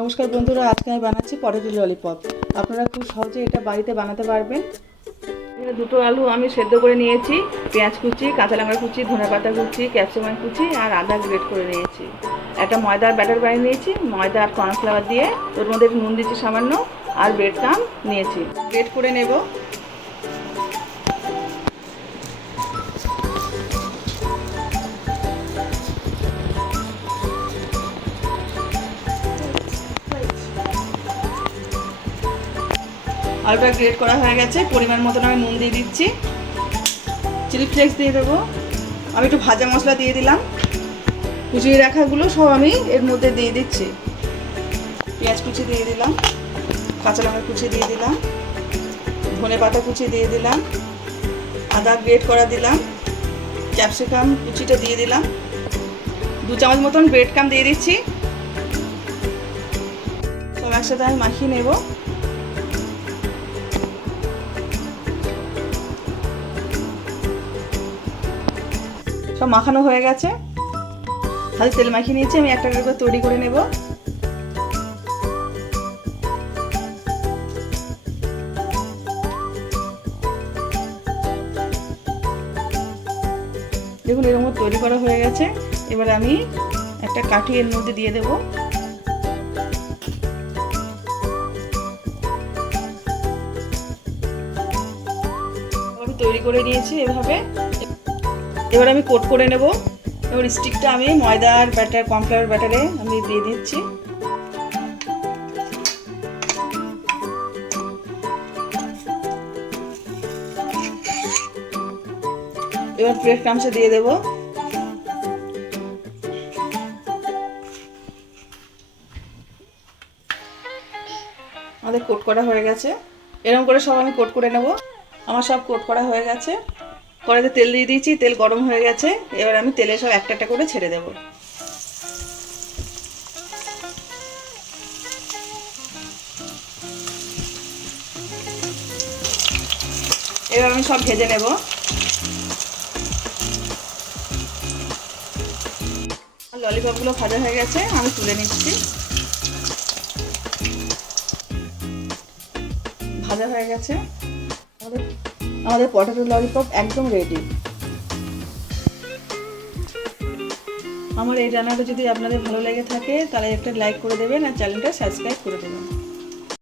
নমস্কার বন্ধুরা, আজকে আমি বানাচ্ছি পটেটো ললিপপ। আপনারা খুব সহজে এটা বাড়িতে বানাতে পারবেন। এখানে দুটো আলু আমি সেদ্ধ করে নিয়েছি, পেঁয়াজ কুচি, কাঁচা লঙ্কা কুচি, ধনেপাতা কুচি, ক্যাপসিকাম কুচি আর আদা গ্রেট করে নিয়েছি। একটা ময়দার ব্যাটার বানিয়ে নিয়েছি, ময়দা আর কর্নফ্লাওয়ার দিয়ে। ওর মধ্যে নুন দিচ্ছি সামান্য, আর ব্রেড ক্রাম্ব নিয়েছি, গ্রেট করে নেব। আলুটা গ্রেট করা হয়ে গেছে, পরিমাণ মতন আমি নুন দিয়ে দিচ্ছি, চিলি ফ্লেক্স দিয়ে দেবো, আমি একটু ভাজা মশলা দিয়ে দিলাম, কুচিয়ে রাখাগুলো সব আমি এর মধ্যে দিয়ে দিচ্ছি। পেঁয়াজ কুচি দিয়ে দিলাম, কাঁচা লঙ্কা কুচি দিয়ে দিলাম, ধনেপাতা কুচি দিয়ে দিলাম, আদা গ্রেট করা দিলাম, ক্যাপসিকাম কুচিটা দিয়ে দিলাম, 2 চামচ মতন ব্রেড ক্রাম্ব দিয়ে দিচ্ছি। সব একসাথে আমি মাখিয়ে নেব। সব মাখানো হয়ে গেছে, হাতে তেল মাখিয়ে নিয়েছি, আমি একটা করে তৈরি করে নেব। দেখুন এরকম তৈরি করা হয়ে গেছে। এবার আমি একটা কাঠি এর মধ্যে দিয়ে দেব। আমি তৈরি করে নিয়েছি এভাবে। এবার আমি কোট করে নেব। এবার স্টিকটা আমি ময়দার ব্যাটার, কর্নফ্লাওয়ার ব্যাটারে আমি দিয়ে দিচ্ছি। এবার ব্রেড ক্রাম্বসে দিয়ে দেব। আমাদের কোট করা হয়ে গেছে। এরকম করে সব আমি কোট করে নেব। আমার সব কোট করা হয়ে গেছে। কড়াইতে তেল দিয়ে দিয়েছি, তেল গরম হয়ে গেছে। এবার আমি তেলে সব একটা একটা করে ছেড়ে দেব। এবার আমি সব ভেজে নেব। ললিপপগুলো ভাজা হয়ে গেছে, আমি তুলে নিচ্ছি। ভাজা হয়ে গেছে, আমাদের পটেটো ললিপপ একদম রেডি। আমার এই রান্নাটা যদি আপনাদের ভালো লেগে থাকে তাহলে একটা লাইক করে দেবেন আর চ্যানেলটা সাবস্ক্রাইব করে দেবেন।